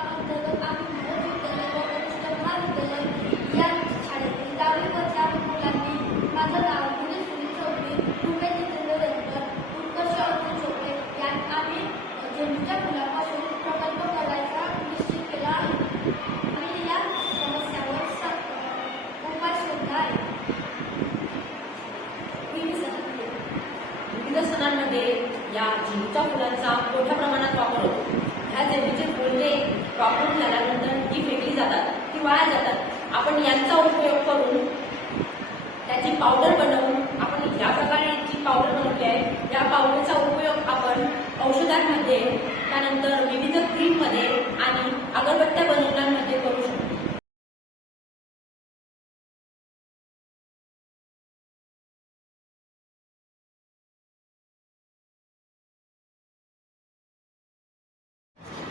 अंतर्गत आम्ही भारत विद्यालय व कनिष्ठ महाविद्यालय या शाळेतील 10वी वर्षा मुलांनी माझं नाव गुरु सुनील चौधरी, रुपे जितेंद्र रंजन, उत्कर्ष अर्जुन चोपडे यांनी आम्ही झेंडूच्या फुलापासून प्रकल्प करायचा निश्चित केला आहे आणि या समस्यावर उपाय शोधला आहे. विविध सणांमध्ये या झेंडूच्या फुलांचा मोठ्या प्रमाणात वापर होतो. ह्या झेंडूचे फुले वापरून झाल्यानंतर जी फेकली जातात ती वाया जातात. आपण यांचा उपयोग करून त्याची पावडर बनवून आपण ज्या प्रकारे जी पावडर बनवली आहे या पावडरचा उपयोग आपण औषधांमध्ये, त्यानंतर विविध क्रीममध्ये आणि अगरबत्त्या बनवण्यामध्ये करू शकतो.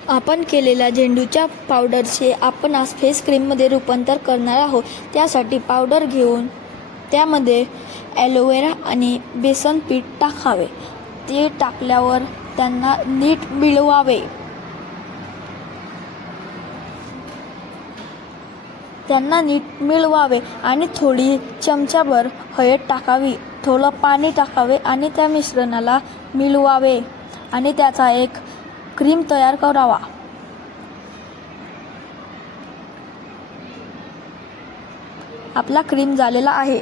आपण केलेल्या झेंडूच्या पावडरचे आपण आज फेस क्रीममध्ये रूपांतर करणार आहोत. त्यासाठी पावडर घेऊन त्यामध्ये ॲलोवेरा आणि बेसन पीठ टाकावे. ते टाकल्यावर त्यांना नीट मिळवावे. आणि थोडी चमचाभर हळद टाकावी, थोडं पाणी टाकावे आणि त्या मिश्रणाला मिळवावे आणि त्याचा एक क्रीम तयार करावा. आपला क्रीम झालेला आहे.